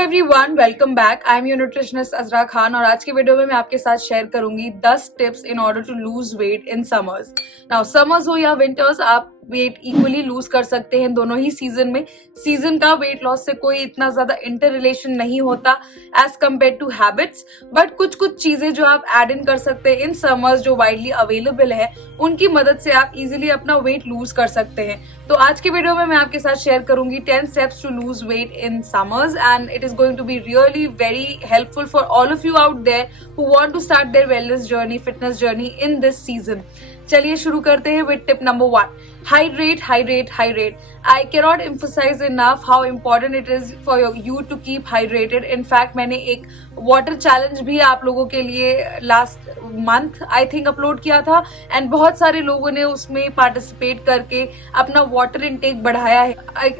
Everyone, welcome back. I am your nutritionist Azra Khan और आज की वीडियो में मैं आपके साथ शेयर करूंगी 10 tips in order to lose weight in summers. Now summers हो या विंटर्स, आप वेट इक्वली लूज कर सकते हैं दोनों ही सीजन में। सीजन का वेट लॉस से कोई इतना ज्यादा इंटर रिलेशन नहीं होता as compare to habits, but कुछ कुछ चीजें जो आप एड इन कर सकते हैं इन समर्स जो वाइडली अवेलेबल है, उनकी मदद से आप इजीली अपना वेट लूज कर सकते हैं। तो आज की वीडियो में मैं आपके साथ शेयर करूंगी 10 steps to lose weight in summers and it is going to be really very helpful for all of you out there who want to start their wellness journey, fitness journey in this season. चलिए शुरू करते हैं with tip number 1। Hydrate, hydrate, hydrate. I cannot emphasise enough how important it is for you to keep hydrated. In fact मैंने एक water challenge भी आप लोगों के लिए last month I think upload किया था एंड बहुत सारे लोगों ने उसमें पार्टिसिपेट करके अपना वाटर इनटेक बढ़ाया है।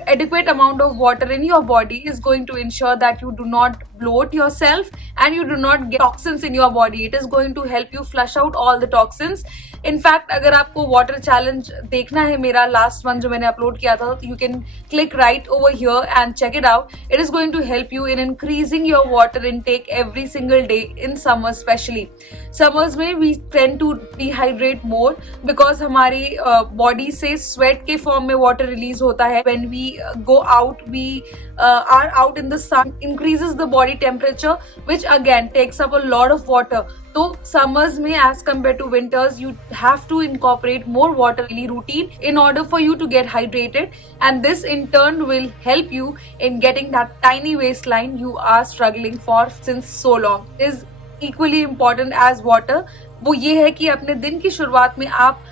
Adequate amount of water in your body is going to ensure that you do not bloat yourself and you do not get toxins in your body. It is going to help you flush out all the toxins. In fact, अगर आपको water challenge देखना है मेरा last month जो मैंने अपलोड किया था, you can click right over here and check it out. It is going to help you in increasing your water intake every single day in summer especially. Summers में we tend to dehydrate more because हमारी body से sweat के form में water release होता है. When we go out, we are out in the sun, increases the body temperature, which again takes up a lot of water. तो summers में as compared to winters, you have to incorporate more water daily routine in order for you to get hydrated, and this in turn will help you in getting that tiny waistline you are struggling for since so long. Is equally important as water. वो ये है कि अपने दिन की शुरुआत में आप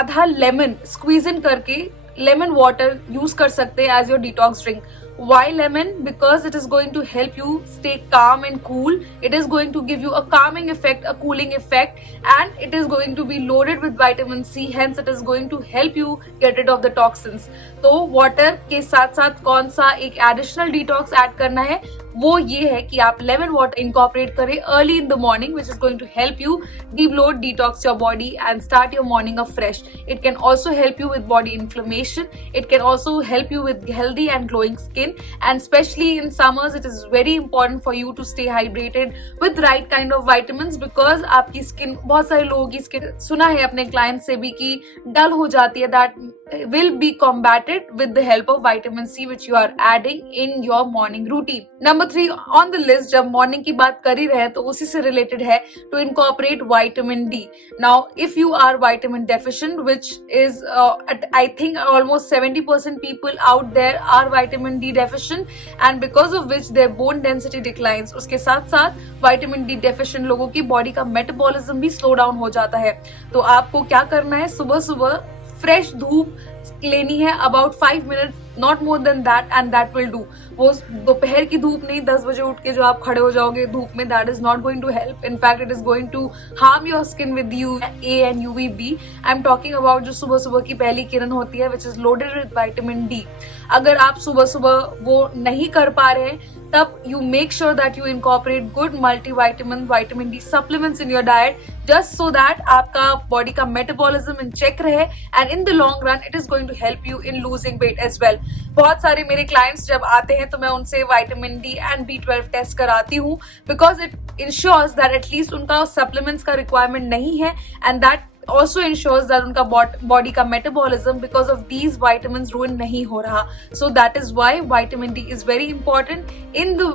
आधा लेमन स्क्वीज इन करके लेमन वाटर यूज कर सकते हैं as your detox drink. Why lemon? Because it is going to help you stay calm and cool. It is going to give you a calming effect, a cooling effect, and it is going to be loaded with vitamin C. Hence, it is going to help you get rid of the toxins. तो water के साथ साथ कौन सा एक additional detox add करना है, वो ये है कि आप lemon water incorporate करें early in the morning, which is going to help you de-bloat, detox your body and start your morning up fresh. It can also help you with body inflammation. It can also help you with healthy and glowing skin. And especially in summers, it is very important for you to stay hydrated with right kind of vitamins because आपकी skin, बहुत सारे लोगों की skin सुना है अपने clients से भी कि dull हो जाती है, that will be combated with the help of vitamin C which you are adding in your morning routine. Number 3 on the list, जब morning की बात कर ही रहे तो उसी से related है to incorporate vitamin D. Now if you are vitamin deficient, which is I think almost 70% people out there are vitamin D deficient and because of which their bone density declines. उसके साथ साथ vitamin D deficient लोगों की body का metabolism भी slow down हो जाता है. तो आपको क्या करना है, सुबह सुबह फ्रेश धूप लेनी है अबाउट 5 minute, not more than that, and that will do. वो दोपहर की धूप नहीं, 10 बजे उठ के जो आप खड़े हो जाओगे धूप में, that is not going to help. In fact it is going to harm your skin with UVA and UVB. I am talking about जो सुबह सुबह की पहली किरण होती है which is loaded with vitamin D. अगर आप सुबह सुबह वो नहीं कर पा रहे हैं, तब you make sure that you incorporate good multivitamin, vitamin D supplements in your diet just so that आपका body का metabolism in check रहे and in the long run it is going to help you in losing weight as well. बहुत सारे मेरे clients जब आते हैं तो मैं उनसे vitamin D and B12 test कराती हूँ because it ensures that at least उनका supplements का requirement नहीं है and that also ensures that उनका body का metabolism because of these vitamins ruin नहीं हो रहा. So that is why vitamin D is very important. In the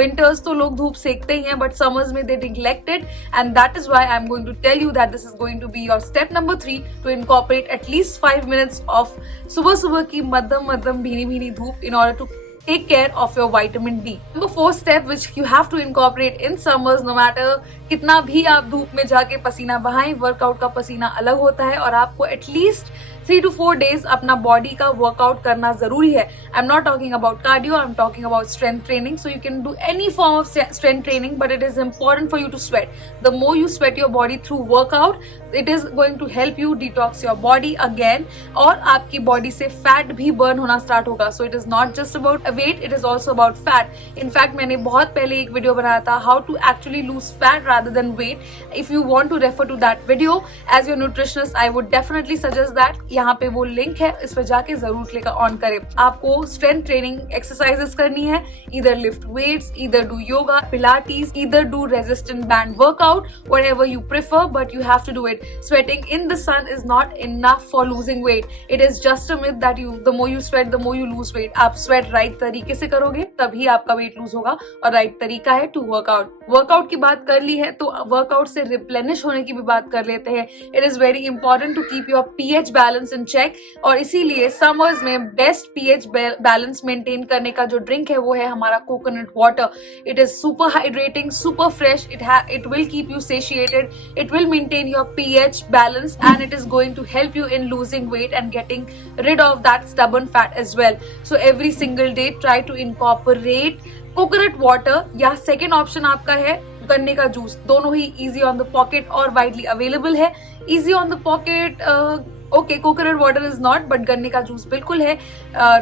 winters तो लोग धूप सेकते ही हैं but summers में they neglect it and that is why I'm going to tell you that this is going to be your step number 3 to incorporate at least 5 minutes of सुबह सुबह की मध्यम मध्यम भीनी भीनी धूप in order to take care of your vitamin D. Number 4 step which you have to incorporate in summers, no matter कितना भी आप धूप में जाके पसीना बहाएं, वर्कआउट का पसीना अलग होता है और आपको एटलीस्ट 3 to 4 days अपना बॉडी का वर्कआउट करना जरूरी है. I am not talking about cardio, I am talking about strength training. So you can do any form of strength training but it is important for you to sweat. The more you sweat your body through workout, it is going to help you detox your body again और आपकी बॉडी से फैट भी बर्न होना start होगा. So it is not just about weight, it is also about fat. In fact मैंने बहुत पहले एक वीडियो बनाया था how to actually lose fat rather than weight. If you want to refer to that video as your nutritionist, I would definitely suggest that. यहाँ पे वो लिंक है, इस पर जाके जरूर क्लिक ऑन करें। आपको स्ट्रेंथ ट्रेनिंग एक्सरसाइजेस करनी है, either lift weights, either do yoga, pilates, either do resistant band workout, whatever you prefer, but you have to do it. Sweating in the sun is not enough for losing weight. It is just a myth that the more you sweat, the more you lose weight. आप sweat right तरीके से करोगे तभी आपका weight lose होगा, और right तरीका है to workout. वर्कआउट की बात कर ली है तो वर्कआउट से रिप्लेनिश होने की भी बात कर लेते हैं। It is very important to keep your pH balance in check, और इसीलिए समर्स में बेस्ट पीएच बैलेंस मेंटेन करने का जो ड्रिंक है वो है हमारा coconut water. It is super hydrating, super fresh, it will keep you satiated, it will maintain your pH balance, and it is going to help you in losing weight and getting rid of that stubborn fat as well. So every single day try to incorporate coconut water, या second option आपका है गन्ने का जूस। दोनों ही easy on the pocket और widely available है। easy on the pocket okay, coconut water is not, but गन्ने का जूस बिल्कुल है।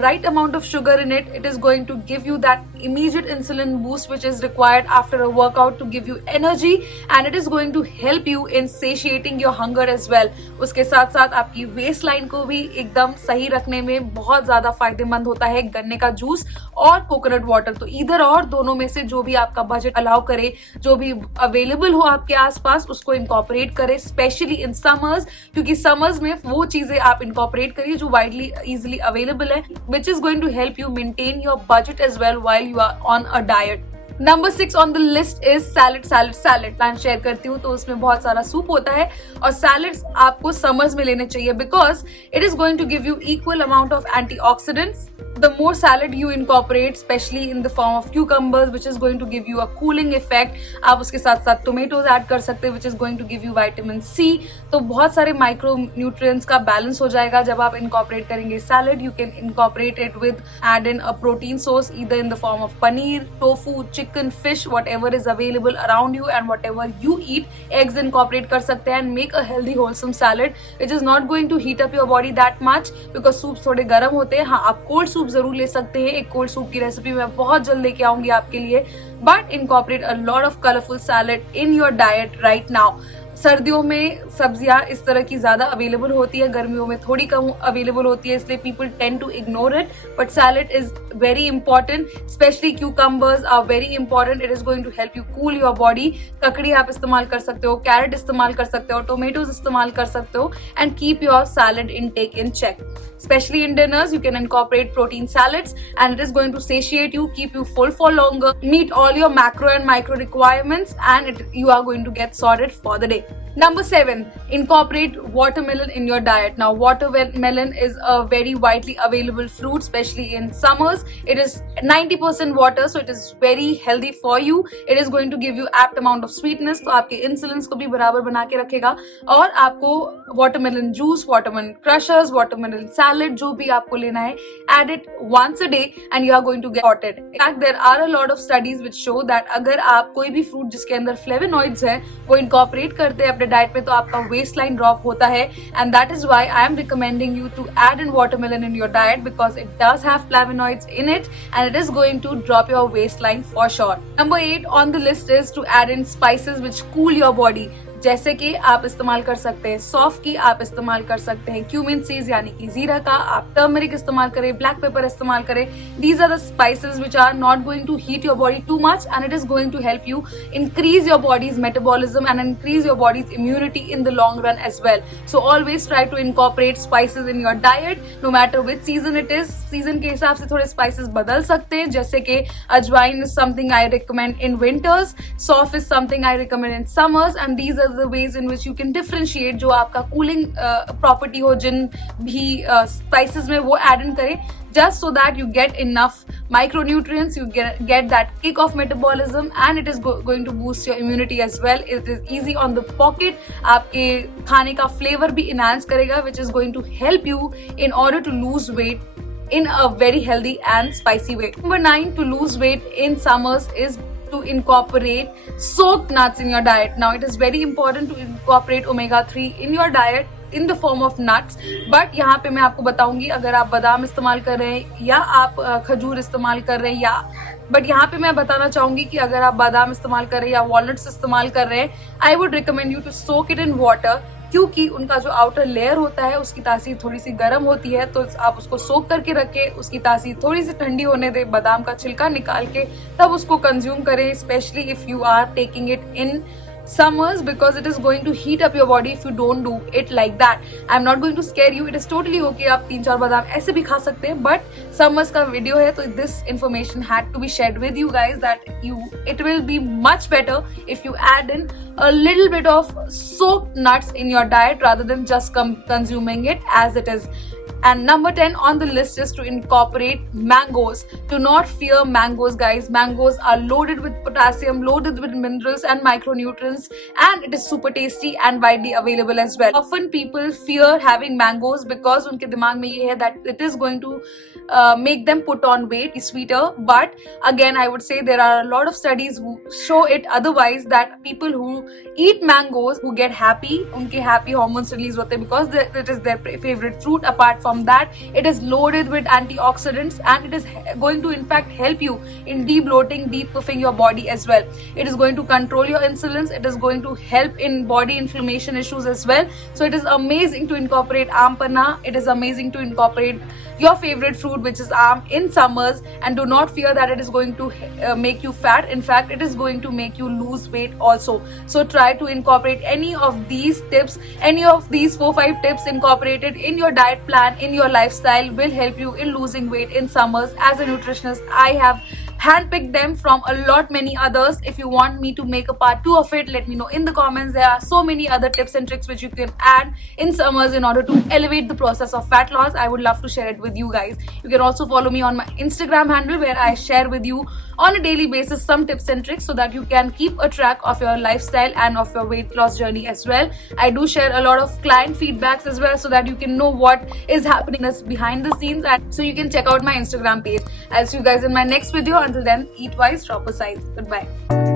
Right amount of sugar in it is going to give you that immediate insulin boost which is required after a workout to give you energy, and it is going to help you in satiating your hunger as well. उसके साथ साथ आपकी waste line को भी एकदम सही रखने में बहुत ज्यादा फायदेमंद होता है गन्ने का जूस और कोकोनट वाटर। तो इधर और दोनों में से जो भी आपका बजट अलाउ करे, जो भी अवेलेबल हो आपके आसपास, उसको इनकॉर्पोरेट करें, स्पेशली इन समर्स, क्योंकि समर्स में वो चीजें आप इनकॉर्पोरेट करिए जो वाइडली इजिली अवेलेबल है, which is going to help you maintain your budget as well while you are on a diet. Number 6 on the list is salad. Plan share करती हूँ तो उसमें बहुत सारा सूप होता है, और सैलड्स आपको समर्स में लेने चाहिए because it is going to give you equal amount of antioxidants. The more salad you incorporate, especially in the form of cucumbers, which is going to give you a cooling effect, आप उसके साथ साथ tomatoes add कर सकते हैं, which is going to give you vitamin C. तो बहुत सारे माइक्रो न्यूट्रिएंट्स का बैलेंस हो जाएगा जब आप incorporate करेंगे salad. You can incorporate it with add in a protein source either in the form of paneer, tofu, chicken, fish, whatever is available around you and whatever you eat. Eggs incorporate कर सकते हैं and make a healthy wholesome salad, which is not going to heat up your body that much because soups थोड़े गर्म होते हैं। हाँ, आप cold soup जरूर ले सकते हैं, एक कोल्ड सूप की रेसिपी मैं बहुत जल्द लेके आऊंगी आपके लिए, but incorporate a lot of colourful salad in your diet right now. सर्दियों में सब्जियां इस तरह की ज्यादा अवेलेबल होती है, गर्मियों में थोड़ी कम अवेलेबल होती है, इसलिए people tend to ignore it, but salad is very important, especially cucumbers are very important. It is going to help you cool your body. ककड़ी आप इस्तेमाल कर सकते हो, कैरेट इस्तेमाल कर सकते हो, टोमेटोज इस्तेमाल कर सकते हो, and keep your salad intake in check. Especially in dinners, you can incorporate protein salads and it is going to satiate you, keep you full for longer, meet all your macro and micro requirements, and you are going to get sorted for the day. Number 7, incorporate watermelon in your diet. Now, watermelon is a very widely available fruit, especially in summers. It is 90% water, so it is very healthy for you. It is going to give you apt amount of sweetness, तो आपके इंसुलिन को भी बराबर बना के रखेगा, और आपको watermelon juice, watermelon crushers, watermelon salad, जो भी आपको लेना है, add it once a day and you are going to get sorted. In fact, there are a lot of studies which show that अगर आप कोई भी फ्रूट जिसके अंदर flavonoids है वो incorporate करते हैं अपने डाइट में, तो आपका वेस्ट लाइन ड्रॉप होता है, and that is why I am recommending you to add in watermelon in your diet because it does have flavonoids in it and it is going to drop your waist line for sure. Number 8 on the list is to add in spices which cool your body. जैसे कि आप इस्तेमाल कर सकते हैं सौंफ की, आप इस्तेमाल कर सकते हैं क्यूमिन सीड्स यानी कि जीरा का, आप टर्मरिक इस्तेमाल करें, ब्लैक पेपर इस्तेमाल करें। These are the spices which are not going to heat your body too much and it is going to help you increase your body's metabolism and increase your body's immunity in the long run as well. So always try to incorporate spices in your diet no matter which season it is. Season के हिसाब से थोड़े स्पाइसेस बदल सकते हैं, जैसे कि ajwain is something I recommend in winters, saunf is something I recommend in summers, and these are the ways in which you can differentiate जो आपका कूलिंग प्रॉपर्टी हो जिन भी स्पाइसेस में, वो एड इन करें just so that you get enough micronutrients, you get that kick of metabolism and it is going to boost your immunity as well. It is easy on the pocket, आपके खाने का flavor भी enhance करेगा, which is going to help you in order to lose weight in a very healthy and spicy way. Number 9 to lose weight in summers is to incorporate soaked nuts in your diet. Now it is very important to incorporate omega-3 in your diet in the form of nuts, but यहाँ पे मैं आपको बताऊंगी अगर आप बादाम इस्तेमाल कर रहे हैं या आप खजूर इस्तेमाल कर रहे हैं या, बट यहाँ पे मैं बताना चाहूंगी कि अगर आप बादाम इस्तेमाल कर रहे हैं या वॉलनट्स इस्तेमाल कर रहे हैं, I would recommend you to soak it in water क्योंकि उनका जो आउटर लेयर होता है उसकी तासीर थोड़ी सी गर्म होती है, तो आप उसको सोक करके रखें, उसकी तासीर थोड़ी सी ठंडी होने दें, बादाम का छिलका निकाल के तब उसको कंज्यूम करें, especially if you are taking it in summers, because it is going to heat up your body if you don't do it like that. I'm not going to scare you, it is totally okay, आप 3-4 बादाम ऐसे भी खा सकते हैं, but summers का वीडियो है तो this information had to be shared with you guys, that it will be much better if you add in a little bit of soaked nuts in your diet rather than just consuming it as it is. And number 10 on the list is to incorporate mangoes. Do not fear mangoes, guys. Mangoes are loaded with potassium, loaded with minerals and micronutrients, and it is super tasty and widely available as well. Often people fear having mangoes because उनके दिमाग में ये है that it is going to make them put on weight, sweeter. But again, I would say there are a lot of studies who show it otherwise, that people who eat mangoes who get happy, उनके happy hormones release होते हैं because it is their favorite fruit. Apart from that, it is loaded with antioxidants and it is going to in fact help you in de-bloating, depuffing your body as well. It is going to control your insulins, it is going to help in body inflammation issues as well. So it is amazing to incorporate aam panna, it is amazing to incorporate your favorite fruit which is aam in summers, and do not fear that it is going to make you fat. In fact, it is going to make you lose weight also. So try to incorporate any of these tips, any of these 4-5 tips incorporated in your diet plan, in your lifestyle, will help you in losing weight in summers. As a nutritionist, I have handpicked them from a lot many others. If you want me to make a part 2 of it, let me know in the comments. There are so many other tips and tricks which you can add in summers in order to elevate the process of fat loss. I would love to share it with you guys. You can also follow me on my Instagram handle, where I share with you on a daily basis some tips and tricks so that you can keep a track of your lifestyle and of your weight loss journey as well. I do share a lot of client feedbacks as well so that you can know what is happening behind the scenes, and so you can check out my Instagram page. I'll see you guys in my next video. Until then, eat wise, shop a size. Goodbye.